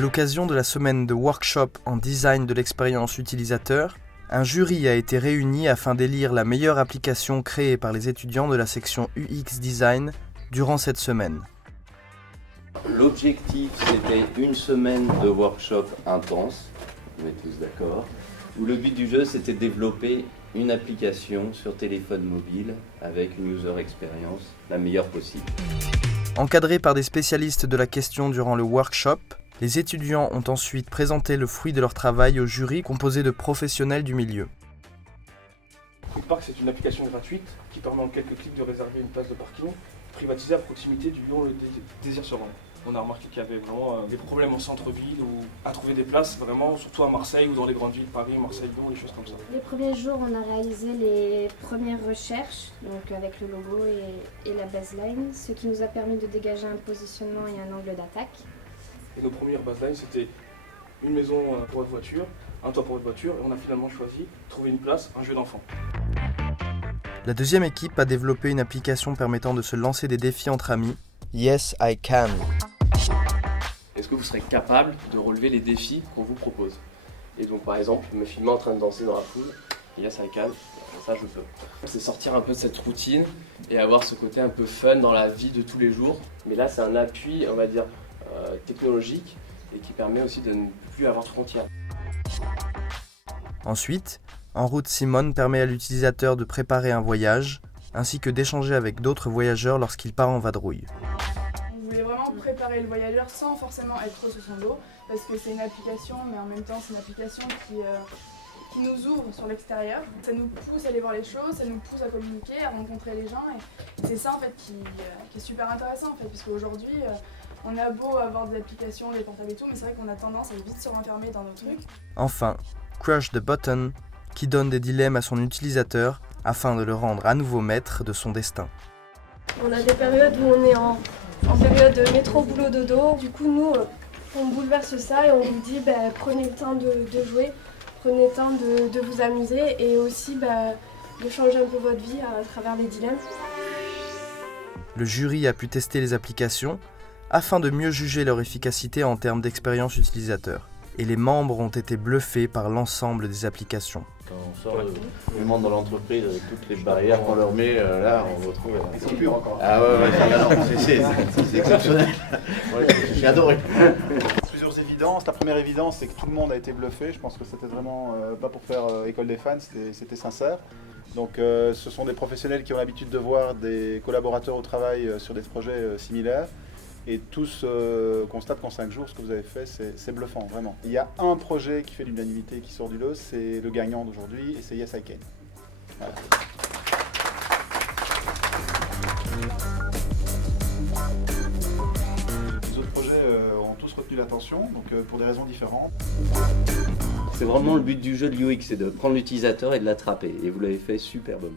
l'occasion de la semaine de workshop en design de l'expérience utilisateur, un jury a été réuni afin d'élire la meilleure application créée par les étudiants de la section UX Design durant cette semaine. L'objectif, c'était une semaine de workshop intense, on est tous d'accord, où le but du jeu, c'était de développer une application sur téléphone mobile avec une user experience la meilleure possible. Encadrés par des spécialistes de la question durant le workshop, les étudiants ont ensuite présenté le fruit de leur travail au jury composé de professionnels du milieu. Park, c'est une application gratuite qui permet en quelques clics de réserver une place de parking privatisée à proximité du lieu où le désir se rendre. On a remarqué qu'il y avait vraiment des problèmes en centre-ville ou à trouver des places, vraiment, surtout à Marseille ou dans les grandes villes, Paris, Marseille, Lyon, des choses comme ça. Les premiers jours, on a réalisé les premières recherches, donc avec le logo et la baseline, ce qui nous a permis de dégager un positionnement et un angle d'attaque. Et nos premières baselines, c'était une maison pour votre voiture, un toit pour votre voiture, et on a finalement choisi de trouver une place, un jeu d'enfant. La deuxième équipe a développé une application permettant de se lancer des défis entre amis. Yes, I can. Est-ce que vous serez capable de relever les défis qu'on vous propose? Et donc par exemple, me filmer en train de danser dans la foule, yes I can, ça je peux. C'est sortir un peu de cette routine et avoir ce côté un peu fun dans la vie de tous les jours. Mais là c'est un appui, on va dire, technologique et qui permet aussi de ne plus avoir de frontières. Ensuite, En route Simone permet à l'utilisateur de préparer un voyage, ainsi que d'échanger avec d'autres voyageurs lorsqu'il part en vadrouille. On voulait vraiment préparer le voyageur sans forcément être sur son dos, parce que c'est une application, mais en même temps c'est une application qui nous ouvre sur l'extérieur. Ça nous pousse à aller voir les choses, ça nous pousse à communiquer, à rencontrer les gens, et c'est ça en fait qui est super intéressant en fait, parce qu'aujourd'hui on a beau avoir des applications, des portables et tout, mais c'est vrai qu'on a tendance à vite se renfermer dans nos trucs. Enfin, Crush the Button, qui donne des dilemmes à son utilisateur afin de le rendre à nouveau maître de son destin. On a des périodes où on est en période métro boulot dodo. Du coup, nous, on bouleverse ça et on vous dit prenez le temps de jouer, prenez le temps de vous amuser et aussi de changer un peu votre vie à travers les dilemmes. Le jury a pu tester les applications afin de mieux juger leur efficacité en termes d'expérience utilisateur. Et les membres ont été bluffés par l'ensemble des applications. Quand on sort le monde dans l'entreprise avec toutes les barrières qu'on leur met, là on retrouve... Ils sont purs encore. Ah ouais, c'est exceptionnel. Ouais, j'ai adoré. Plusieurs évidences. La première évidence, c'est que tout le monde a été bluffé. Je pense que c'était vraiment pas pour faire école des fans, c'était sincère. Donc ce sont des professionnels qui ont l'habitude de voir des collaborateurs au travail sur des projets similaires. Et tous constatent qu'en 5 jours, ce que vous avez fait, c'est bluffant, vraiment. Il y a un projet qui fait l'unanimité, qui sort du lot, c'est le gagnant d'aujourd'hui, et c'est Yes I Can. Voilà. Les autres projets ont tous retenu l'attention, donc pour des raisons différentes. C'est vraiment le but du jeu de l'UX, c'est de prendre l'utilisateur et de l'attraper. Et vous l'avez fait superbement.